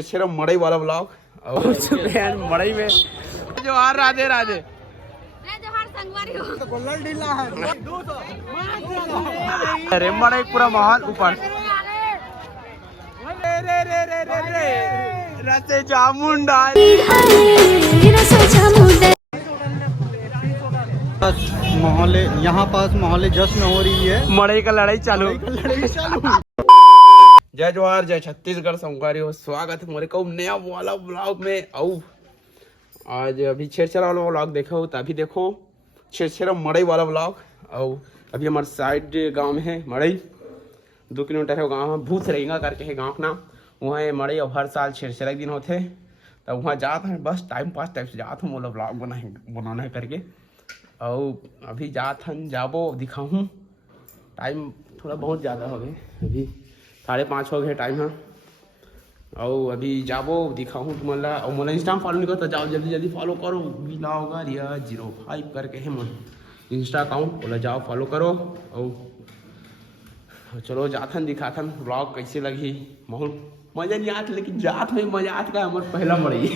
सिर्फ मड़ई वाला ब्लॉग मड़ई में जो हार राधे राधे अरे मड़ई पूरा माहौल ऊपर रसे जामुंडा मोहल्ले यहाँ पास मोहल्ले जश्न हो रही है, मड़ई का लड़ाई चालू। जय जोहार जय छत्तीसगढ़ संगवारी हो, स्वागत है हमारे को नया वाला ब्लॉग में। आओ आज अभी छेरछेरा वाला ब्लॉग देखो तभी देखो छेरछेरा मड़ई वाला ब्लॉग। और अभी हमारे साइड गांव में है मड़ई, 2 किलोमीटर है गांव, भूत रहेगा करके है गांव का नाम। वहाँ है मड़ई और हर साल छेरछेरा के दिन होते तब वहाँ जाते हैं, बस टाइम पास टाइप से जाता हूँ, मतलब ब्लॉग बनाना है करके। और अभी जात हन जाबो दिखाऊँ, टाइम थोड़ा बहुत ज़्यादा हो गए, अभी 5:30 हो गए टाइम है। और अभी जाबो दिखाऊँ तुम्हारा। और मोला इंस्टा फॉलो नहीं करता, जाओ जल्दी जल्दी फॉलो करो, ब्लॉगर या 05 करके है मोर इंस्टा अकाउंट, बोला जाओ फॉलो करो। और चलो जाथन दिखाथन ब्लॉग कैसे लगी। बहुत मज़ा नहीं आता, लेकिन जात में मज़ा आता है। हमारे पहला मड़ई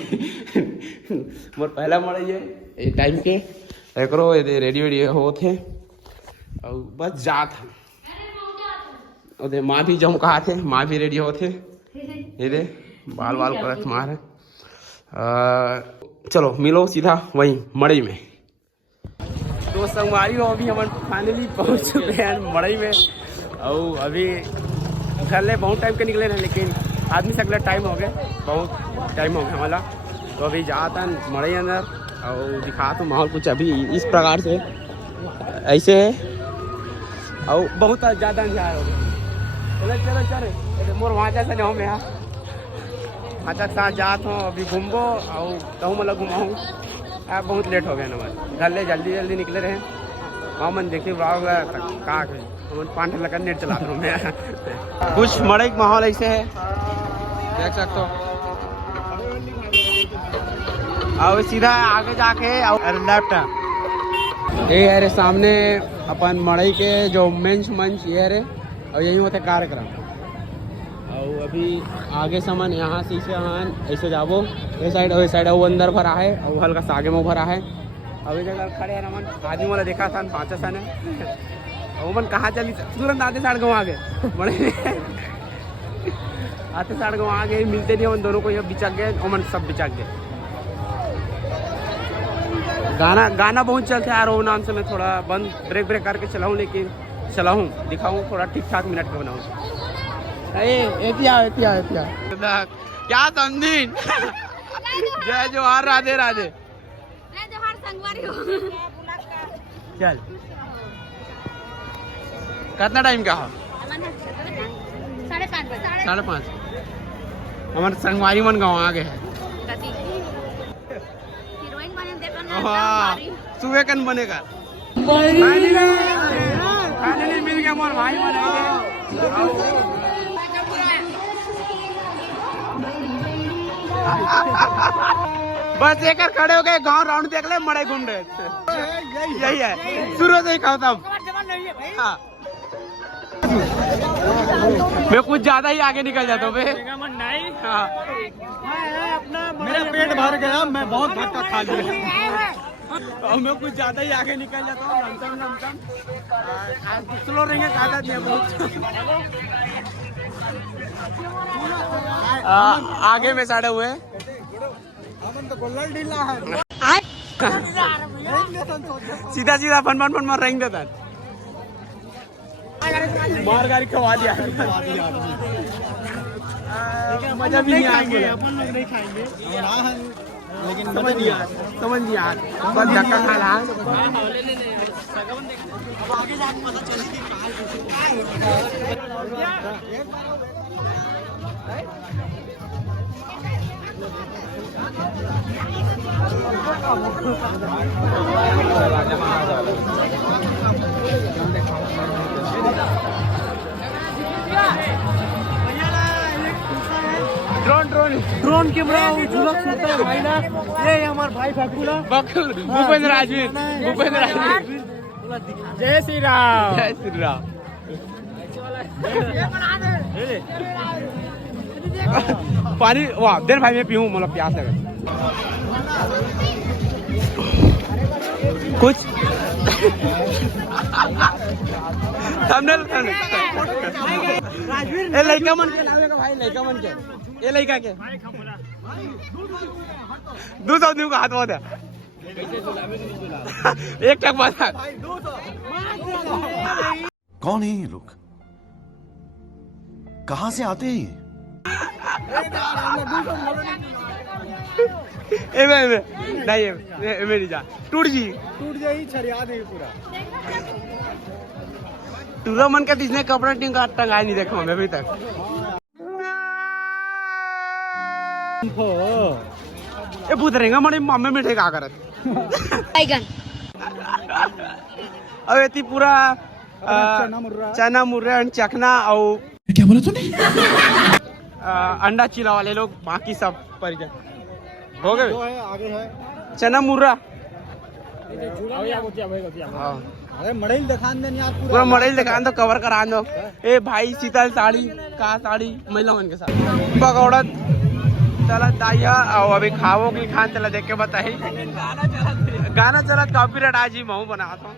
मोर पहला मड़ई है ये टाइम के करो रेडी वेडी होते और बस जात हैं। और माँ भी जम कहा थे, माँ भी रेडी होते ये दे बाल बाल करत मार है। चलो मिलो सीधा वहीं मड़ई में। तो संगवारी हो अभी हम फाइनली पहुँच चुके हैं मड़ई में। और अभी घर ले बहुत टाइम के निकले हैं, लेकिन आदमी से अगला टाइम हो गए, बहुत टाइम हो गया हमारा। तो अभी जाता है मड़ई अंदर और दिखा तो माहौल कुछ अभी इस प्रकार से ऐसे है। और बहुत ज़्यादा अंधेरा हो गया। चलो चलो चलो मोर वहाँ जैसा नहीं हो मैं वहाँ तक साथ जात हूँ, अभी घूमबो और कहूँ मतलब घुमाऊँ। बहुत लेट हो गया ना, घर ले जल्दी जल्दी निकले रहे। हाँ मन देखिए ब्लॉग का 5 लगा नेट चलाता हूँ मैं। कुछ मड़ई का माहौल ऐसे है, देख सकते हो। और सीधा आगे जाके और लेफ्ट ये है रे सामने अपन मड़ई के जो मंच ये है रे, और यही होते कार्यक्रम। और अभी आगे सामान यहाँ से ऐसे जाबो ये साइड और साइड वो अंदर भरा है और हल्का सा आगे में भरा है। अभी जगह खड़े हैं ना मन आदमी वाला देखा था 5 सन है और मन कहाँ चली तुरंत आते साइड गाँव आगे मड़ई आते साइड गाँव आगे मिलते नहीं, उन दोनों को ये बिचक गए और मन सब बिचक गए। गाना बहुत चलते यार, वो नाम से मैं थोड़ा बंद ब्रेक करके चलाऊँ, लेकिन चलाऊँ दिखाऊँ थोड़ा ठीक ठाक मिनट का बनाऊँ। क्या समझी जय जोहार राधे राधे चल। कितना टाइम क्या हो? 5:30 हमारे संगवारी मन गाँव आ गए है। सुबह कन बनेगा फाइनली मिल गया मोर भाई बस एक खड़े हो गए, गांव राउंड देख ले, मड़ई घूम रहे। यही है शुरू से ही कहा था। हाँ मैं कुछ ज्यादा ही आगे निकल जाता हूँ। हाँ मेरा पेट भर गया, मैं बहुत धक्का खा लिया और मैं कुछ ज्यादा ही आगे निकल जाता हूँ। लमसम स्लो रहेंगे ज्यादा नहीं आगे में साढ़े हुए सीधा सीधा फन मार रहेंगे था मार गाड़ी खवा दिया। मजा भी नहीं आएंगे, अपन लोग नहीं खाएंगे, लेकिन समझ नहीं आ बस धक्का खा रहा। ड्रोन कैमरा झुलक सुनता है भाई ना। ये हमारे भाई भूपेंद्र राजवीर जय श्री राम जय श्री राम। पानी वाह देर भाई मैं पीऊँ मतलब प्यास लगे कुछ थंबनेल ए लड़का मन के लावे का भाई लड़का मन के ये लड़का के 200 न्यू का हाथ बहुत है एक टक बात कौन है ये लोग कहां से आते हैं ए नहीं मेरी जा टूट जाई छरिया दे पूरा टूरा मन का इसने कपड़ा टंगाया नहीं देखो मैं अभी तक ये पुतरेगा मने मम्मी मीठे का करत अब इतनी पूरा चना मुर्रा चखना और क्या बोला तूने अंडा चिला वाले लोग बाकी सब पर गए हो गए आगे है चना मुर्रा अरे मड़ई दिखान दे यार पूरा मड़ई दिखान दो कवर करा दो ए भाई शीतल साड़ी का साड़ी महिला मन के साथ पकौड़ा चला दाइया और अभी खावो की खान चला देख के बताई गाना चला कॉपीराइट आज ही मैं बनाता हूँ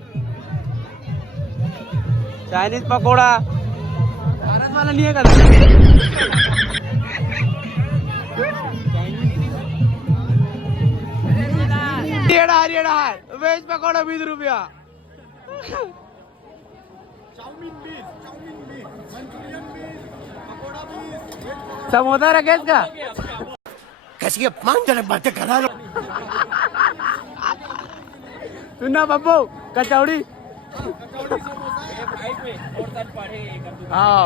चाइनीज पकौड़ा भारत वाला नहीं है कर वेज पकौड़ा 20 रुपया समोसा रखे इसका कैसी अपमानजनक बातें करा लो सुनना बब्बू कचौड़ी हाँ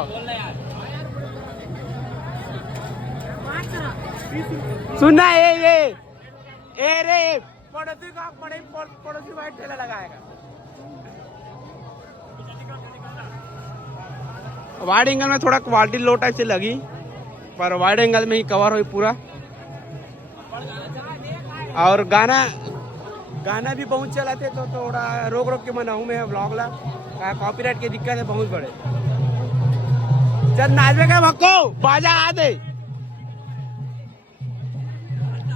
सुनना ये रे पड़ोसी का पड़ोसी वाइट ठेला लगाएगा वाइड एंगल में थोड़ा क्वालिटी लो टाइप से लगी पर वाइड एंगल में ही कवर हुई पूरा और गाना भी बहुत चला थे तो थोड़ा रोक के मनाऊं मैं ब्लॉग ला कॉपीराइट की दिक्कत है बहुत बड़े चल नाचवे का भक्को बाजा आ दे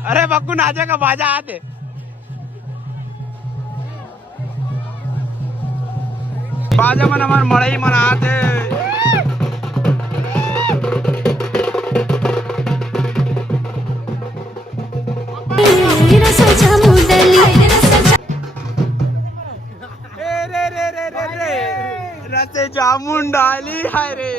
अरे भक्कू नाचे का बाजा आ दे बाजा मन हमार मड़ई मनाते रसे जामुन डाली है रे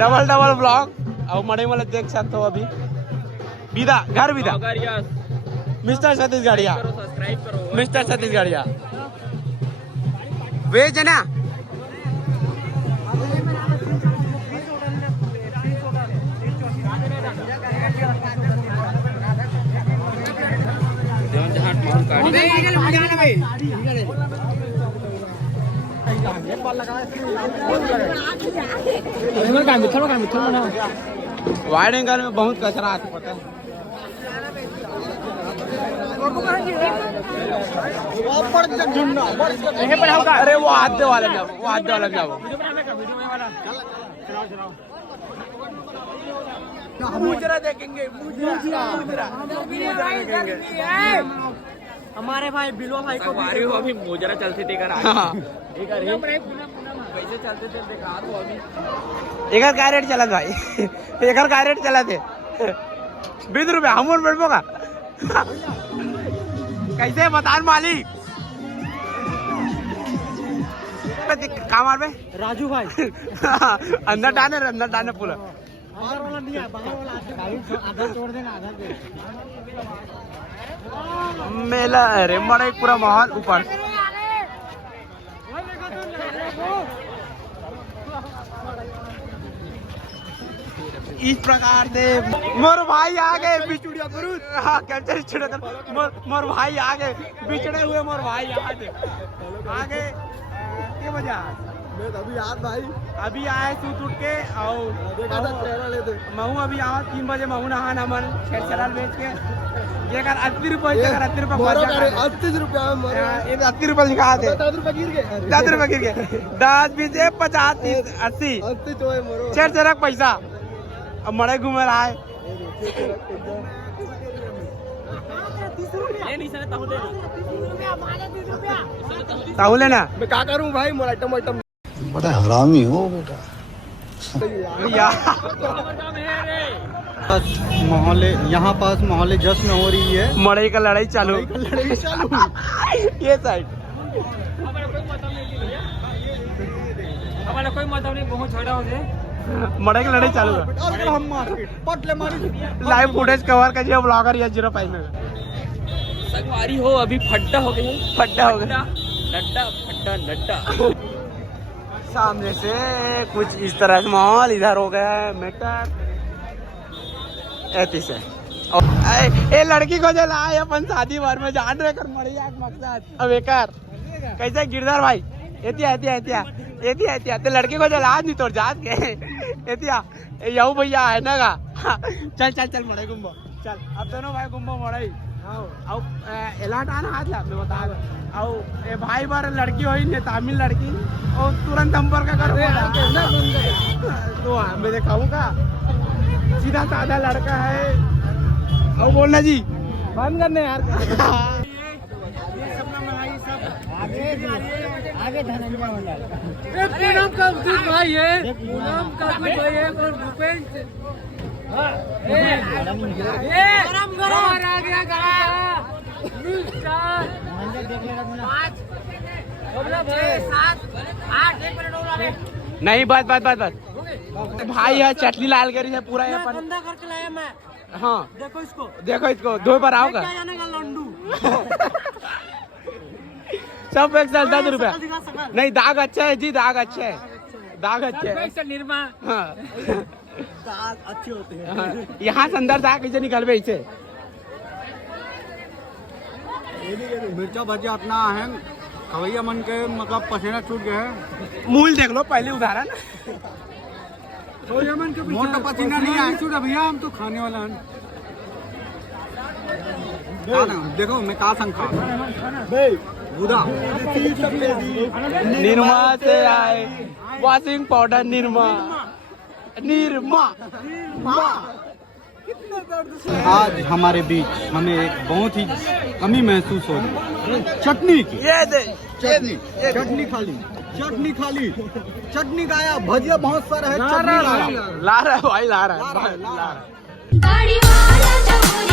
डबल ब्लॉग और मड़े वाले देख सकते हो अभी विदा घर विदा मिस्टर सतीश गाड़िया मिस्टर सतीश गाड़िया वेज है ना वाइड एंगल में बहुत कचरा आता पता है अरे वो आधे वाले जाओ मुजरा देखेंगे हमारे भाई बिलो भाई को अभी मुजरा चलते थे कैसे चलते थे बेकार हो अभी एक का रेट चला भाई एक का रेट चला थे 20 रुपया हम बैठो का कैसे बतान मालिक काम मार में राजू भाई अंदर डाने पूरा मेला अरे मरा पूरा माहौल ऊपर इस प्रकार से मोर भाई आ गए बिछुड़िया गुरु हाँ कैप्चर मोर भाई आ गए बिछड़े हुए मोर भाई आगे क्या बजा अभी याद भाई अभी आए सूत उठ के और महू अभी आओ 3 बजे महू नहा मन छेड़ बेच के ये कर 80 रुपये 80 रुपये 30 रुपया 80 रुपये लिखा दे 10 रुपया गिर गए 10 रुपये गिर गए 10 20 50 30 80 80 तो है मरो चेर चरक पैसा अब मड़े घूमे रहा है ताहू लेना मैं क्या करूं भाई मोला टमाटर बड़ा हरामी हो बेटा मोहल्ले यहाँ पास मोहल्ले जश्न हो रही है मड़ई का लड़ाई चालू लड़ाई चालू ये साइड हमारा कोई मतलब नहीं, बहुत छोटा हो जाए। मड़ई की लड़ाई चालू है अरे हम मार्केट पटले मारी लाइव फुटेज कवर कीजिए ब्लॉगर या 05 में संगवारी हो अभी फड्डा हो गए, फट्टा हो गया नड्डा फड्डा नड्डा। सामने से कुछ इस तरह से माहौल इधर हो गया है मैटर ऐसी से ए लड़की को जो लाए अपन शादी भर में जान रहे कर मरी एक मकसद अब एकर कैसे गिरधर भाई एतिया ते लड़की को जो लाज नहीं तोड़ जात के एतिया यहू भैया है ना का चल मड़े गुम्बो चल अब दोनों भाई गुम्बो मड़ई आओ एलाट आना हाथ ला मैं बता दो आओ ए भाई बार लड़की होई ने तमिल लड़की और तुरंत संपर्क कर तो मैं दिखाऊंगा सीधा साधा लड़का है और बोलना जी बंद करने यार आगे धनंजय मंडल पूनम का दूध भाई है, पूनम का दूध भाई है और भूपेश गरम आ गया नहीं बस भाई है चटनी लाल करी है पूरा बंदा करके लाया मैं। हाँ देखो इसको दो बार आओगा लंडू सब एक साथ 10 रुपया नहीं दाग अच्छा है जी दाग अच्छा है निर्मा हाँ दाग अच्छे होते हैं हाँ, यहाँ से अंदर दाग कैसे निकलवे इसे मिर्चा भजिया इतना है खवैया मन के मतलब पसीना छूट गया है मूल देख लो पहले उदाहरण मोटा पसीना नहीं आया छूटा भैया हम तो खाने वाला हैं देखो मैं कहा संखा बुधा निर्मा से आए वॉशिंग पाउडर निर्मा आज हमारे बीच हमें एक बहुत ही कमी महसूस हो रही चटनी की ये दे चटनी खाली चटनी खाया भजिया बहुत सारा है चटनी लाया ला रहा है भाई ला रहा है गाड़ी वाला